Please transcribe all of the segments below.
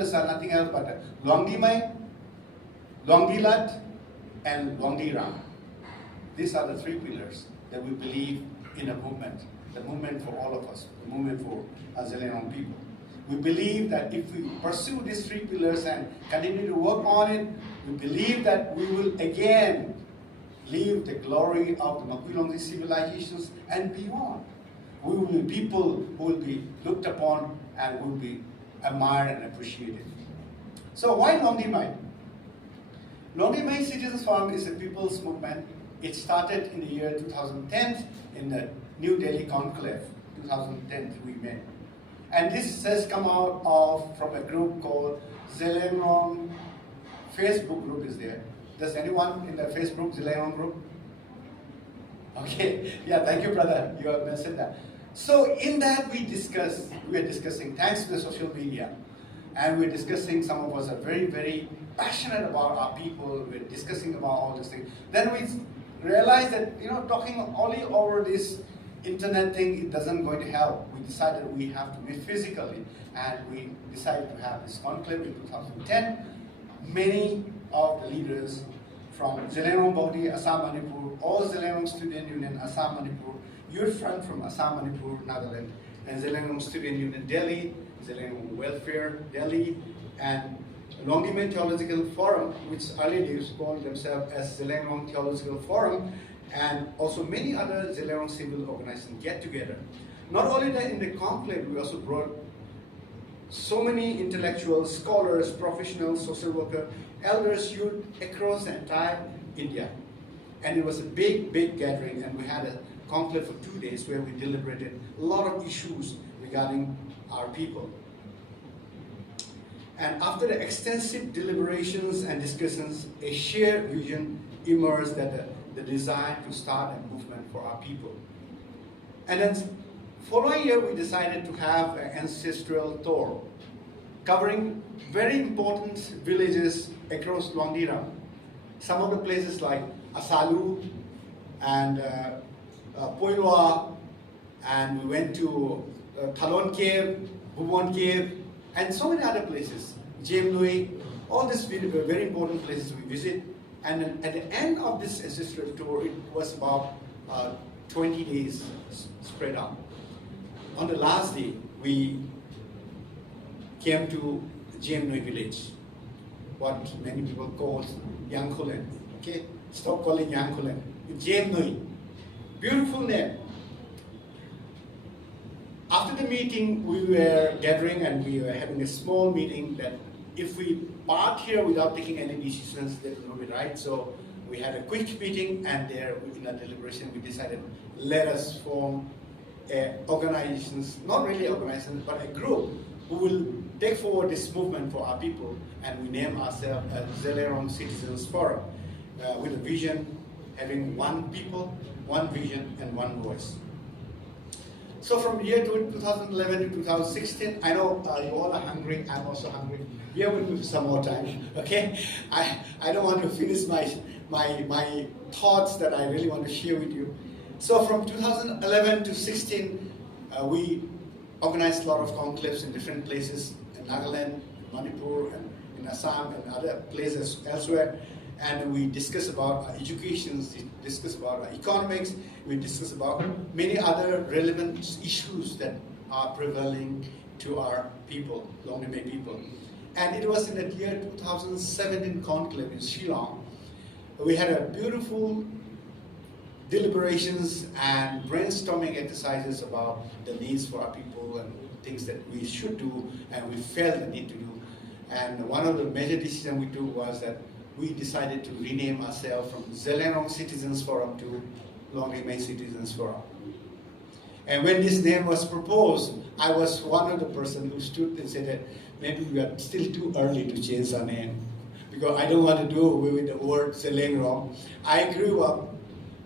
pillars are nothing else but Longdimai, Longdilat, and Longdiram. These are the three pillars that we believe in a movement, the movement for all of us, the movement for Zelenong people. We believe that if we pursue these three pillars and continue to work on it, we believe that we will again live the glory of the Makwilongzi civilizations and beyond. We will be people who will be looked upon and will be admired and appreciated. So why Longdimai? Longdimai Citizens Forum is a people's movement. It started in the year 2010 in the New Delhi Conclave. 2010 we met. And this has come out of from a group called Zelenong. Facebook group is there. Does anyone in the Facebook Zelenong group? Okay, yeah, thank you, brother. You have mentioned that. So in that we are discussing, thanks to the social media, and we're discussing, some of us are very, very passionate about our people, we're discussing about all these things. Then we realized that, talking only over this internet thing, it doesn't going to help. We decided we have to meet physically, and we decided to have this conclave in 2010. Many of the leaders from Zelenong Body, Assam Manipur, all Zelenong Student Union, Assam Manipur, Youth Front from Assam Manipur, Nagaland, and Zelenong Student Union Delhi, Zelenong Welfare Delhi, and Longdimai Theological Forum, which earlier days called themselves as Zelenong Theological Forum, and also many other Zelenong civil organizations get together. Not only that, in the conclave, we also brought so many intellectuals, scholars, professionals, social workers, elders, youth across the entire India. And it was a big, big gathering, and we had a conclave for 2 days where we deliberated a lot of issues regarding our people. And after the extensive deliberations and discussions, a shared vision emerged that the desire to start a movement for our people. And then following year, we decided to have an ancestral tour covering very important villages across Longdiram. Some of the places like Asalu and Poilwa, and we went to Thalon Cave, Bhuvan Cave, and so many other places, Jemnui, all these very important places we visit. And then at the end of this ancestral tour, it was about 20 days spread out. On the last day, we came to Jemnui village, what many people call Yangkulen. Okay, stop calling Yangkulen. Jemnui, beautiful name. After the meeting, we were gathering and we were having a small meeting that if we part here without taking any decisions, that will not be right. So we had a quick meeting, and there in a deliberation we decided, let us form organizations, not really organizations, but a group who will take forward this movement for our people, and we name ourselves as Zelenong Citizens Forum, with a vision, having one people, one vision, and one voice. So from year 2011 to 2016, I know you all are hungry, I'm also hungry. Bear with me for some more time, okay? I don't want to finish my thoughts that I really want to share with you. So from 2011 to 16, we organized a lot of conclaves in different places, in Nagaland, Manipur, and in Assam, and other places elsewhere. And we discuss about our education, discuss about our economics, we discuss about many other relevant issues that are prevailing to our people, Longdimai people. And it was in the year 2017 conclave in Shillong. We had a beautiful deliberations and brainstorming exercises about the needs for our people and things that we should do and we felt the need to do. And one of the major decisions we took was that we decided to rename ourselves from Zelenong Citizens Forum to Longdimai Citizens Forum. And when this name was proposed, I was one of the person who stood and said that maybe we are still too early to change our name, because I don't want to do away with the word Zelenong. I grew up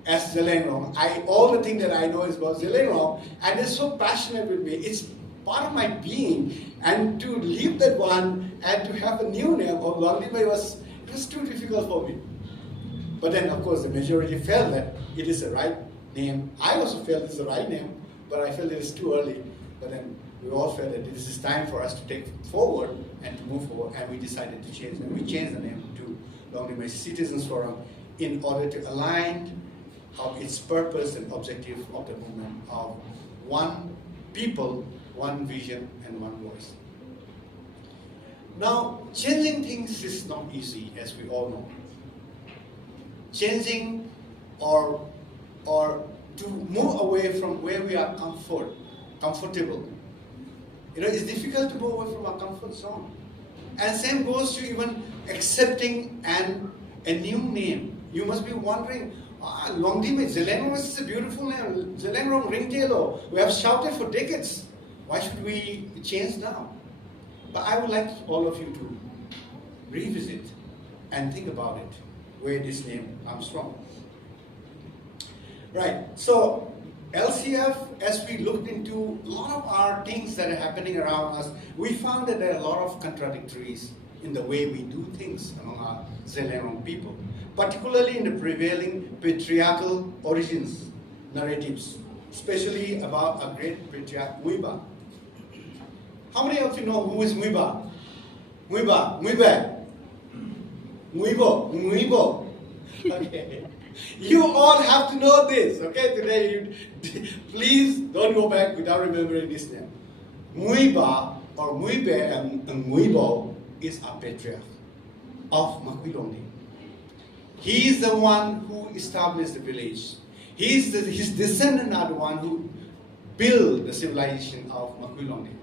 as Zelenong. All the things that I know is about Zelenong, and it's so passionate with me. It's part of my being, and to leave that one and to have a new name of Longdimai was too difficult for me. But then, of course, the majority felt that it is the right name. I also felt it's the right name, but I felt it is too early. But then we all felt that this is time for us to take forward and to move forward, and we decided to change. And we changed the name to Longdimai Citizens Forum in order to align its purpose and objective of the movement of one people, one vision, and one voice. Now, changing things is not easy, as we all know. Changing or to move away from where we are comfortable. It's difficult to move away from our comfort zone. And same goes to even accepting a new name. You must be wondering, Longdimai, Zelengrong is a beautiful name. Zelengrong Ringtelo. We have shouted for decades. Why should we change now? But I would like all of you to revisit and think about it, where this name comes from. Right, so LCF, as we looked into a lot of our things that are happening around us, we found that there are a lot of contradictories in the way we do things among our Zelengrong people, particularly in the prevailing patriarchal origins narratives, especially about a great patriarch, Muiba. How many of you know who is Muiba? Muiba. Muibo. Okay. You all have to know this, okay? Today, please don't go back without remembering this name. Muiba or Muibe and Muibo is a patriarch of Makuilongdi. He is the one who established the village. His descendants are the one who built the civilization of Makuilongdi.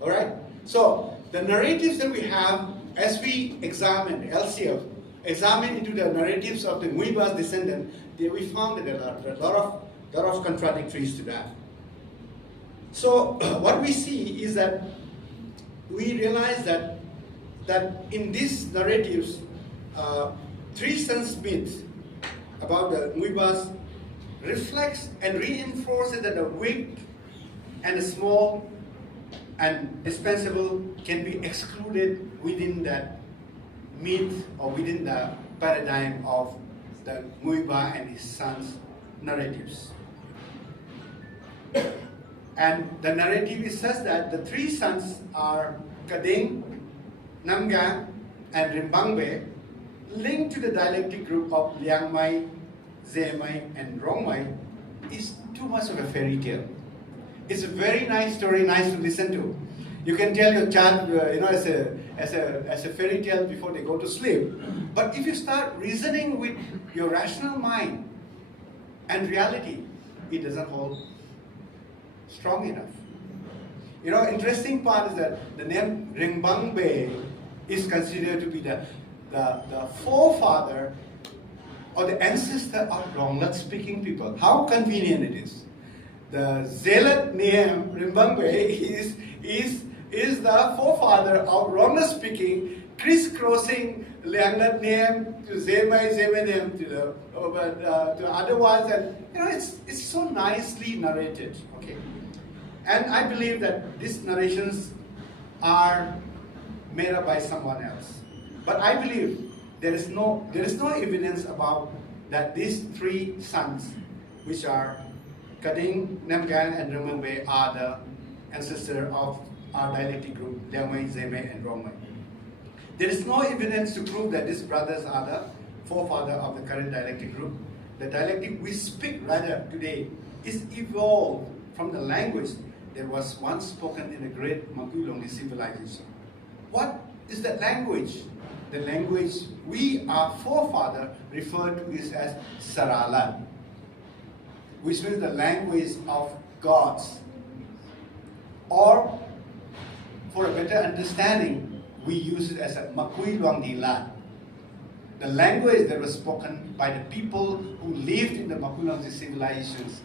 All right? So the narratives that we have, as we examine LCF, examine into the narratives of the Muiba's descendant, we found that there are a lot of contradictories to that. So what we see is that we realize that in these narratives, three sons myth about the Muibas reflects and reinforces that the weak and the small and dispensable can be excluded within that myth or within the paradigm of the Muiba and his sons' narratives. And the narrative is such that the three sons are Kading, Namgang, and Rimbangbe, linked to the dialectic group of Liangmai, Zemai, and Rongmai, is too much of a fairy tale. It's a very nice story, nice to listen to. You can tell your child, as a fairy tale before they go to sleep. But if you start reasoning with your rational mind and reality, it doesn't hold strong enough. Interesting part is that the name Ringbangbe is considered to be the forefather or the ancestor of Ronglat speaking people. How convenient it is. The Zealot name Ringbangbe is the forefather of Ronglat speaking, crisscrossing Lianglat name to Zemai name to other ones, and it's so nicely narrated. Okay, and I believe that these narrations are made up by someone else. But I believe there is no evidence about that these three sons, which are Kading, Namgang, and Ringbangbe, are the ancestor of our dialectic group, Liangmai, Zemai, and Rongmai. There is no evidence to prove that these brothers are the forefather of the current dialectic group. The dialectic we speak rather today is evolved from the language that was once spoken in the great Makuilongdi civilization. What is that language? The language our forefather referred to is as Saralat, which means the language of gods. Or, for a better understanding, we use it as a Makuilongdi Lat, the language that was spoken by the people who lived in the Makuilongdi civilizations.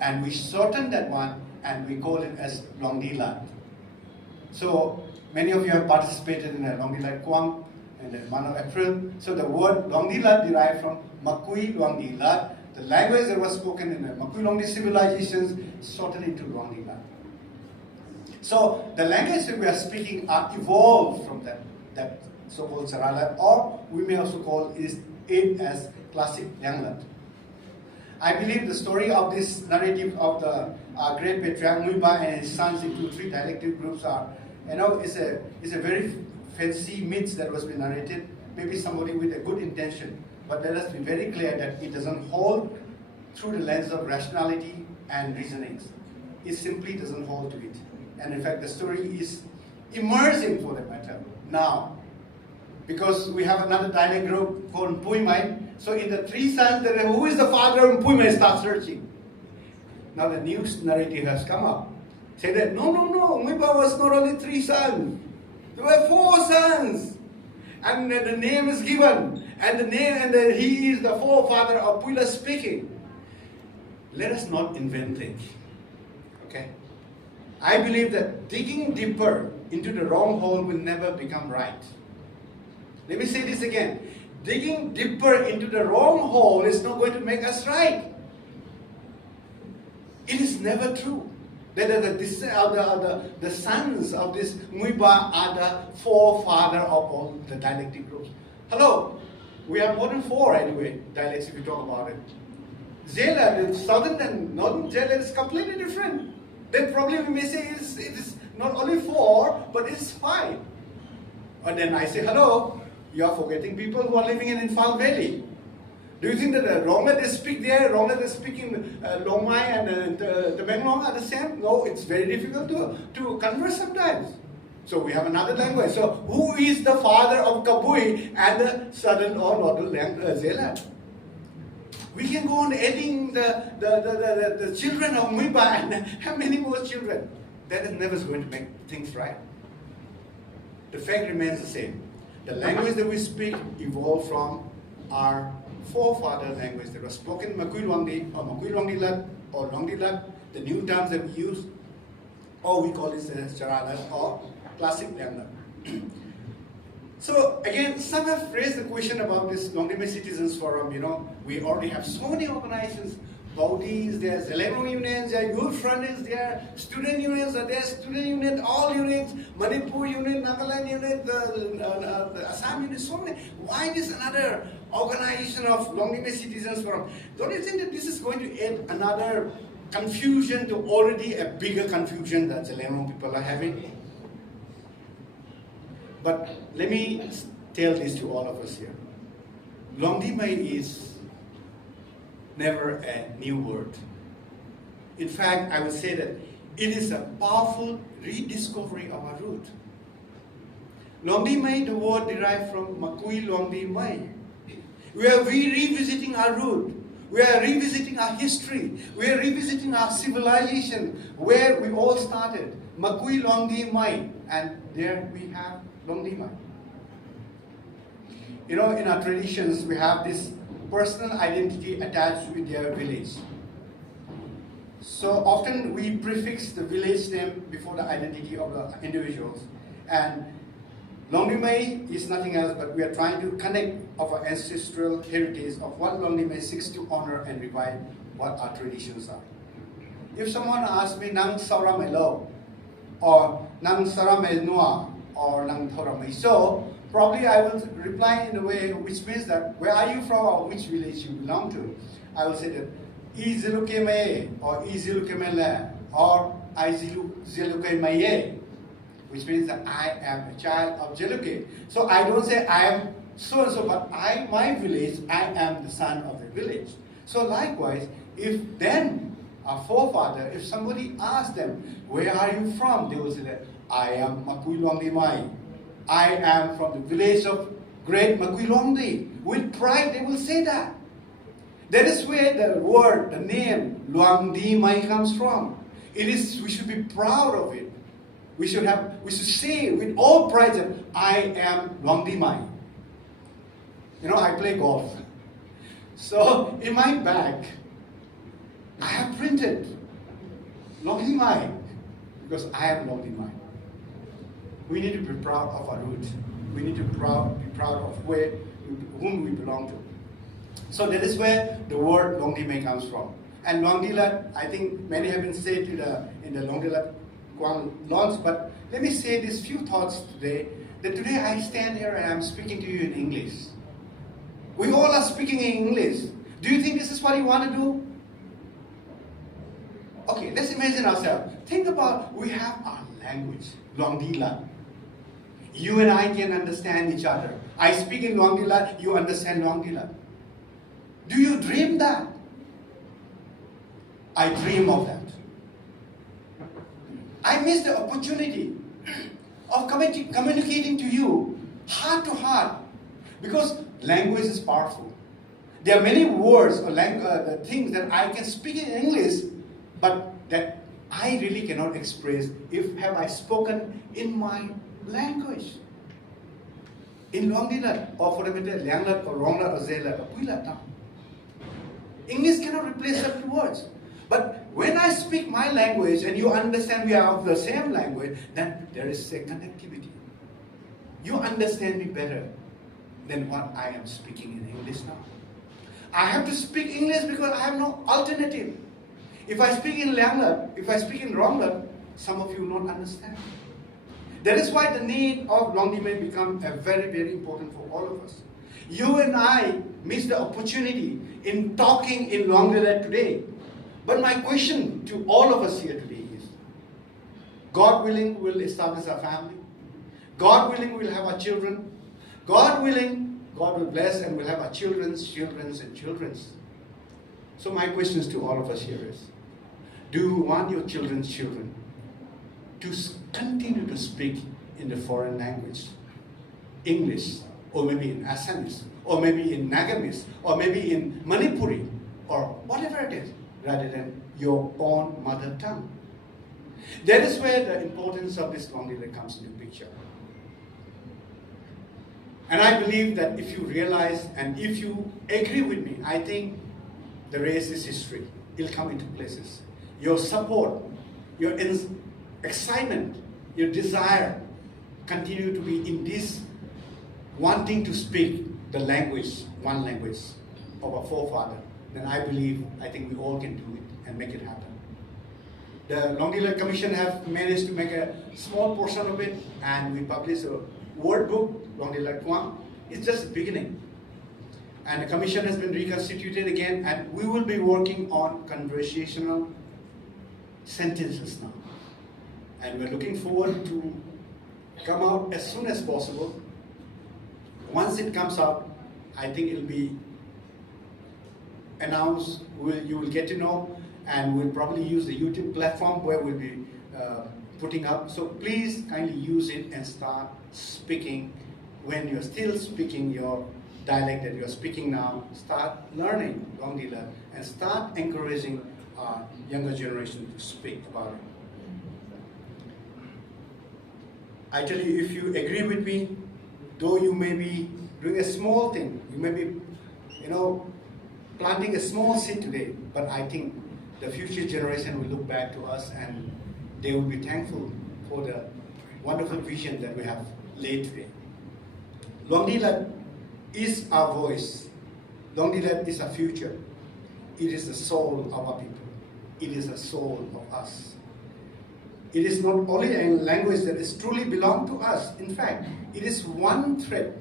And we shortened that one and we call it as Longdi Lat. So many of you have participated in the Longdi Lat Kuang and the month of April. So the word Longdi Lat derived from Makuilongdi Lat, the language that was spoken in the Makuilongdi civilizations, shortened into Longdi Lat. So the language that we are speaking are evolved from that so-called Saralat, or we may also call it as classic Lianglat. I believe the story of this narrative of the our great patriarch Muiba and his sons into three dialectic groups are, it's a very fancy myth that was being narrated, maybe somebody with a good intention, but let us be very clear that it doesn't hold through the lens of rationality and reasonings. It simply doesn't hold to it. And in fact, the story is emerging for that matter now, because we have another dialect group called Puimai. So in the three sons, who is the father of Puimai? Start searching. Now the news narrative has come up. Say that, no, Muiba was not only three sons. There were four sons. And the name is given. And the name, and he is the forefather of Puila speaking. Let us not invent things. Okay? I believe that digging deeper into the wrong hole will never become right. Let me say this again. Digging deeper into the wrong hole is not going to make us right. It is never true that the sons of this Muiba are the forefather of all the dialectic groups. Hello, we have more than four anyway, dialects if you talk about it. Zela, the southern and northern Zela is completely different. Then probably we may say it is not only four, but it's five. And then I say, hello, you are forgetting people who are living in Infal Valley. Do you think that the Ronga they speak there, Ronga they speak in Lomai and the Benglong are the same? No, it's very difficult to converse sometimes. So we have another language. So who is the father of Kabui and the southern or northern Zealand? We can go on adding the children of Muiba and have many more children. That is never going to make things right. The fact remains the same. The language that we speak evolved from our forefather language that was spoken in Makui Luangdi or Makui Luangdilat or Luangdilat, the new terms that we use, or we call it Charalat or classic Lambda. So again, some have raised the question about this Longdime Citizens Forum. We already have so many organizations. Baudis, there are Zeleno unions, there are youth fronts, there are student unions, there are student unions, all unions, Manipur union, Nagaland unit, the Assam unit, so many. Why this another organization of Longdime Citizens Forum? Don't you think that this is going to add another confusion to already a bigger confusion that Zeleno people are having? But let me tell this to all of us here. Longdime is never a new word. In fact, I would say that it is a powerful rediscovery of our root. Longdime, the word derived from Makui Longdime. We are revisiting our root. We are revisiting our history. We are revisiting our civilization, where we all started. Makui Longdime, and there we have Longdime. In our traditions, we have this personal identity attached with their village. So often we prefix the village name before the identity of the individuals. And Longdime is nothing else but we are trying to connect our ancestral heritage of what Longdime seeks to honor and revive what our traditions are. If someone asks me, Nang Sauramelo, or Nang Saramenoa, or Nang Thoramaiso, probably I will reply in a way which means that where are you from or which village you belong to. I will say that Izilukeme or Izilukemele or Izilukemaye, which means that I am a child of Jeluke. So I don't say I am so and so, but my village, I am the son of the village. So likewise, if then our forefather, if somebody asks them, where are you from? They will say that I am Makui Longdime. I am from the village of Great Makui Longdi. With pride, they will say that. That is where the word, the name Luangdimai comes from. We should be proud of it. We should say with all pride that I am Luangdimai. I play golf. So in my bag, I have printed Longdimai because I am Longdimai. We need to be proud of our roots. We need to be proud of whom we belong to. So that is where the word Longdime comes from. And Longdilat, I think many have been said in the Longdilat Guang launch, but let me say these few thoughts today, that today I stand here and I'm speaking to you in English. We all are speaking in English. Do you think this is what you want to do? Okay, let's imagine ourselves. Think about, we have our language, Longdila. You and I can understand each other. I speak in Longdila, you understand Longdila. Do you dream that? I dream of that. I miss the opportunity of communicating to you heart to heart, because language is powerful. There are many words or things that I can speak in English, but that I really cannot express if have I spoken in my language. In Longdila, or for the matter, Lianglat or Ronglat or Zelat or Puilat. English cannot replace certain words. But when I speak my language and you understand we are of the same language, then there is a connectivity. You understand me better than what I am speaking in English now. I have to speak English because I have no alternative. If I speak in Lianglat, if I speak in Ronglat, some of you will not understand. That is why the need of Longdila become very, very important for all of us. You and I miss the opportunity in talking in Longdila today. But my question to all of us here today is, God willing, we'll establish our family. God willing, we'll have our children. God willing, God will bless and we'll have our children's, and children's. So my questions to all of us here is, do you want your children's children to continue to speak in the foreign language? English, or maybe in Assamese, or maybe in Nagamese, or maybe in Manipuri, or whatever it is, rather than your own mother tongue. That is where the importance of this Longdila comes into picture. And I believe that if you realize and if you agree with me, I think the race is history. It'll come into places. Your support, your excitement, your desire continue to be in this wanting to speak the language, one language of our forefather, then I think we all can do it and make it happen. The Longdila Commission have managed to make a small portion of it, and we published a word book, Longdila Kwang. It's just the beginning. And the commission has been reconstituted again, and we will be working on conversational sentences now. And we're looking forward to come out as soon as possible. Once it comes out, I think it'll be announced, you will get to know, and we'll probably use the YouTube platform where we'll be putting up. So please kindly use it and start speaking. When you're still speaking your dialect that you're speaking now, start learning Longdila and start encouraging our younger generation to speak about it. I tell you, if you agree with me, though you may be doing a small thing, you may be, planting a small seed today, but I think the future generation will look back to us and they will be thankful for the wonderful vision that we have laid today. Longdila is our voice. Longdila is our future. It is the soul of our people. It is the soul of us. It is not only a language that is truly belong to us. In fact, it is one thread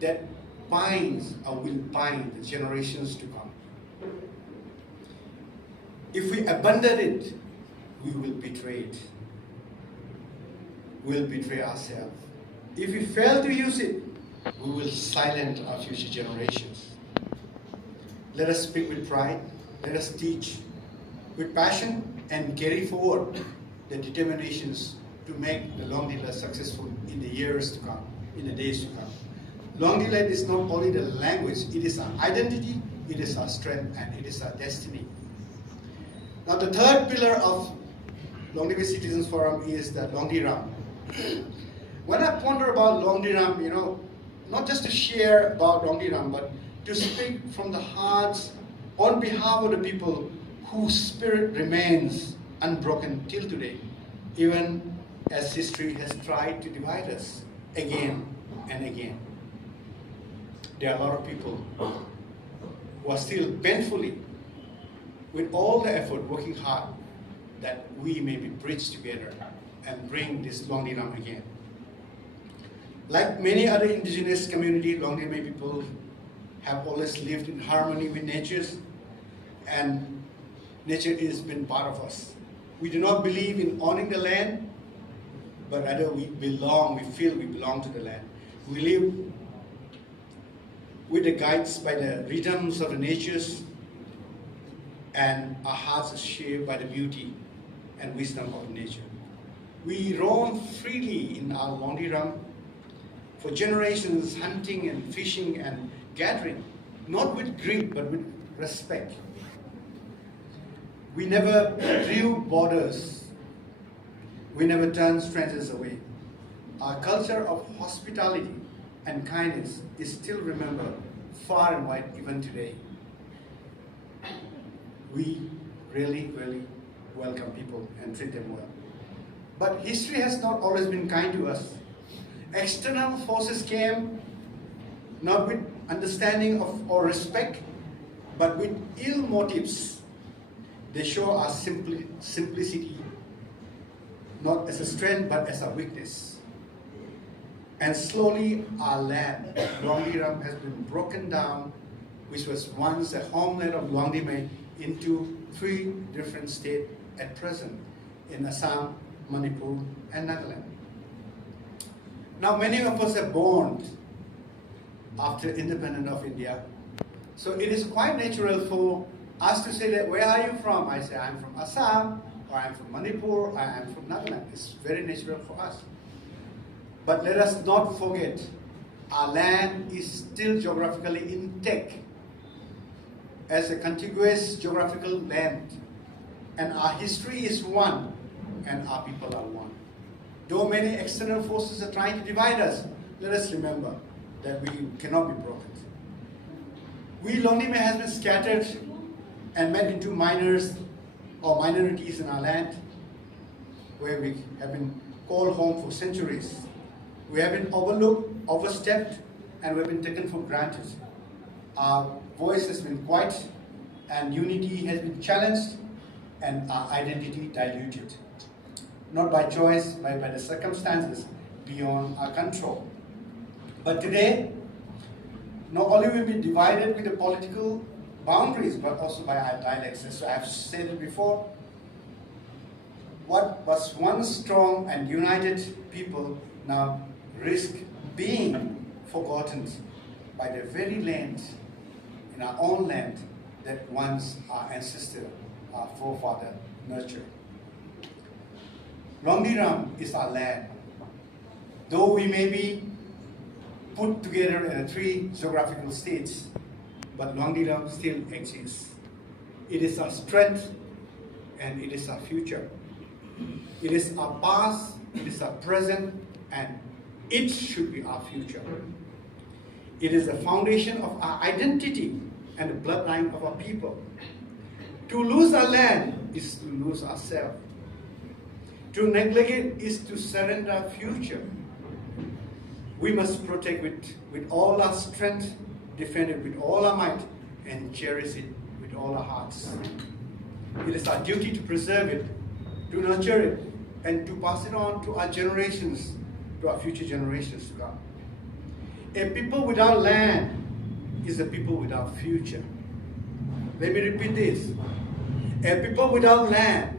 that binds or will bind the generations to come. If we abandon it, we will betray it. We will betray ourselves. If we fail to use it, we will silence our future generations. Let us speak with pride. Let us teach with passion and carry forward the determinations to make the Longdila successful in the years to come, in the days to come. Longdila is not only the language, it is our identity, it is our strength, and it is our destiny. Now the third pillar of Longdila Citizens Forum is the Longdiram. When I ponder about Longdiram, not just to share about Longdiram, but to speak from the hearts on behalf of the people whose spirit remains unbroken till today, even as history has tried to divide us again and again. There are a lot of people who are still painfully, with all the effort, working hard that we may be bridged together and bring this Longdiram again. Like many other indigenous communities, Longdiram people have always lived in harmony with nature, and nature has been part of us. We do not believe in owning the land, but rather we feel we belong to the land. We live with the guides by the rhythms of the natures, and our hearts are shaped by the beauty and wisdom of nature. We roam freely in our Longdiram for generations, hunting and fishing and gathering, not with greed but with respect. We never drew borders. We never turned strangers away. Our culture of hospitality and kindness is still remembered far and wide even today. We really, really welcome people and treat them well. But history has not always been kind to us. External forces came not with understanding of or respect, but with ill motives. They show our simplicity, not as a strength, but as a weakness. And slowly our land, Longdiram, has been broken down, which was once the homeland of Longdimai, into 3 different states at present, in Assam, Manipur, and Nagaland. Now, many of us are born after independence of India, so it is quite natural for us to say that, where are you from? I say, I'm from Assam, or I'm from Manipur, or I'm from Nagaland. It's very natural for us. But let us not forget, our land is still geographically intact as a contiguous geographical land, and our history is one, and our people are one. Though many external forces are trying to divide us, let us remember that we cannot be broken. We Longdimai has been scattered and made into minors or minorities in our land, where we have been called home for centuries. We have been overlooked, overstepped, and we have been taken for granted. Our voice has been quiet, and unity has been challenged, and our identity diluted. Not by choice, but by the circumstances beyond our control. But today, not only will we be divided with the political boundaries, but also by our dialects. As I have said it before, what was once strong and united people now risk being forgotten by the very land, in our own land, that once our ancestor, our forefather, nurtured. Longdiram is our land. Though we may be put together in 3 geographical states, but Longdiram still exists. It is our strength and it is our future. It is our past, it is our present, and it should be our future. It is the foundation of our identity and the bloodline of our people. To lose our land is to lose ourselves. To neglect it is to surrender our future. We must protect with all our strength, defend it with all our might, and cherish it with all our hearts. It is our duty to preserve it, to nurture it, and to pass it on to our generations, to our future generations to come. A people without land is a people without future. Let me repeat this. A people without land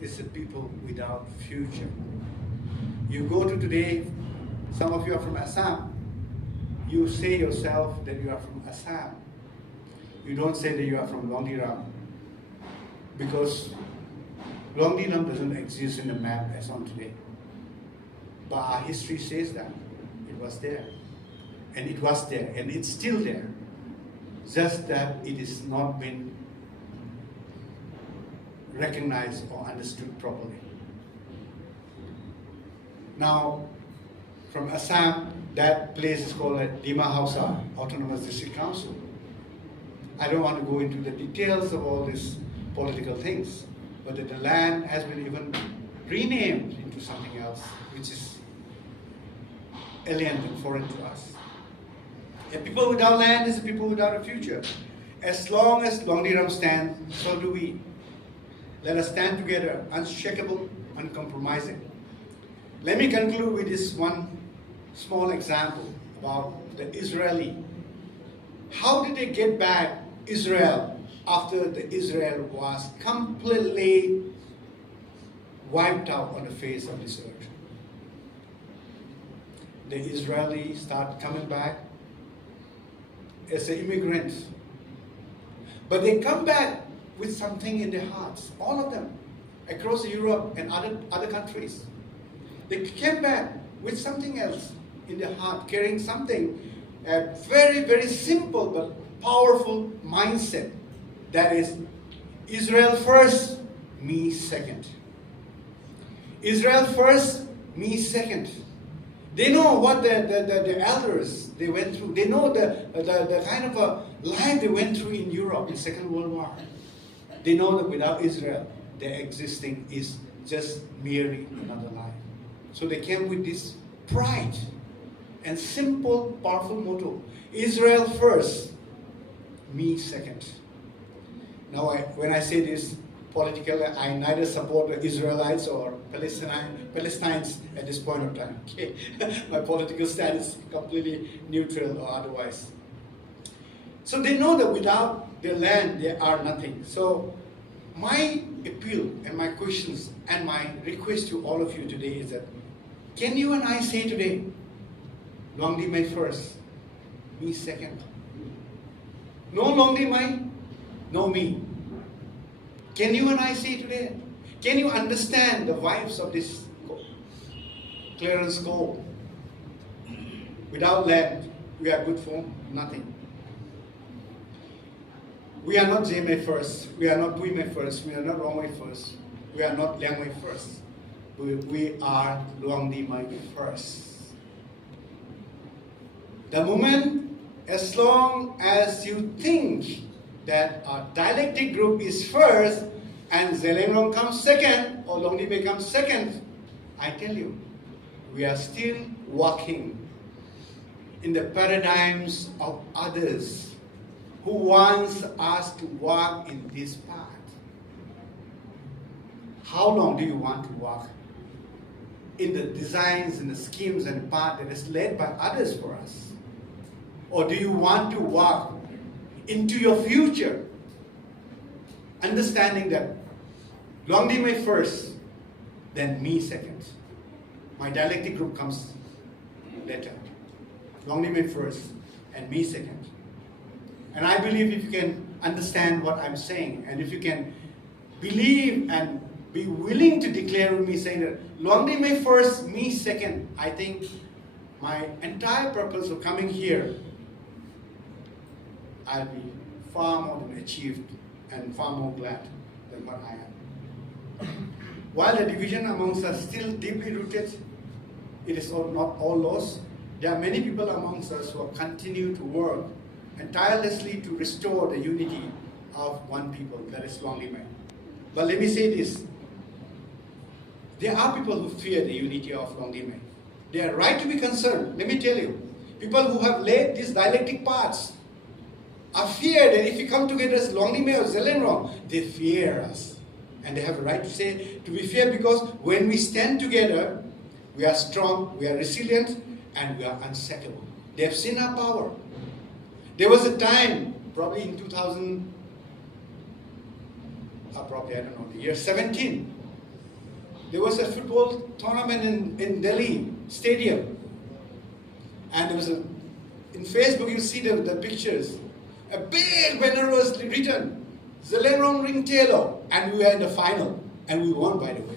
is a people without future. You go to today, some of you are from Assam. You say yourself that you are from Assam. You don't say that you are from Longdiram, because Longdiram doesn't exist in the map as on today. But our history says that it was there. And it was there, and it's still there. Just that it is not been recognized or understood properly. Now, from Assam, that place is called Dima Hausa Autonomous District Council. I don't want to go into the details of all these political things, but that the land has been even renamed into something else, which is alien and foreign to us. A people without land is a people without a future. As long as Longdiram stands, so do we. Let us stand together, unshakable, uncompromising. Let me conclude with this one small example about the Israeli. How did they get back Israel after the Israel was completely wiped out on the face of this earth. The Israelis start coming back as immigrants. But they come back with something in their hearts, all of them, across Europe and other countries. They came back with something else in their heart, carrying something, a very, very simple but powerful mindset. That is, Israel first, me second. Israel first, me second. They know what the elders they went through. They know the kind of a life they went through in Europe in Second World War. They know that without Israel, their existing is just merely another life. So they came with this pride and simple, powerful motto: Israel first, me second. Now, when I say this politically, I neither support the Israelites or Palestinians at this point of time. Okay? My political stand is completely neutral or otherwise. So they know that without their land, they are nothing. So my appeal and my questions and my request to all of you today is that, can you and I say today, Long May first, me second. No Long May, no me. Can you and I say today? Can you understand the vibes of this clearance goal? Without land, we are good for nothing. We are not Jeme first. We are not Puime first. We are not Rongwei first. We are not Liangwei first. We are Luang Mai first. The moment, as long as you think that our dialectic group is first and Zelengrong comes second, or Longdibe comes second, I tell you, we are still walking in the paradigms of others who wants us to walk in this path. How long do you want to walk in the designs and the schemes and the path that is led by others for us? Or do you want to walk into your future, understanding that Longdibe first, then me second. My dialectic group comes later. Longdibe first and me second. And I believe if you can understand what I'm saying, and if you can believe and be willing to declare with me saying that Longdibe first, me second, I think my entire purpose of coming here, I'll be far more than achieved and far more glad than what I am. While the division amongst us still deeply rooted, it is not all lost. There are many people amongst us who continue to work and tirelessly to restore the unity of one people, that is Longdibe. But let me say this. There are people who fear the unity of Longdibe. They are right to be concerned. Let me tell you, people who have laid these dialectic paths are feared that if we come together as Longdibe or Zelengrong, they fear us. And they have a right to say, to be feared, because when we stand together, we are strong, we are resilient, and we are unshakable. They have seen our power. There was a time, probably in 2000, probably, I don't know, the year 17, there was a football tournament in Delhi Stadium. And there was in Facebook, you see the pictures. A big banner was written, Zelengrong Ringtelo, and we were in the final, and we won, by the way.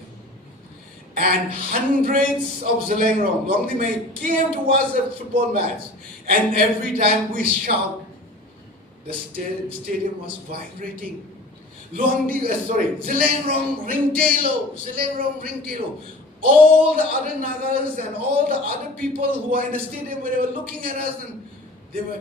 And hundreds of Zelengrong, Longdibe, came to watch the football match, and every time we shout, the stadium was vibrating. Zelengrong Ringtelo, Zelengrong Ringtelo. All the other Nagas and all the other people who are in the stadium, when they were looking at us, and they were,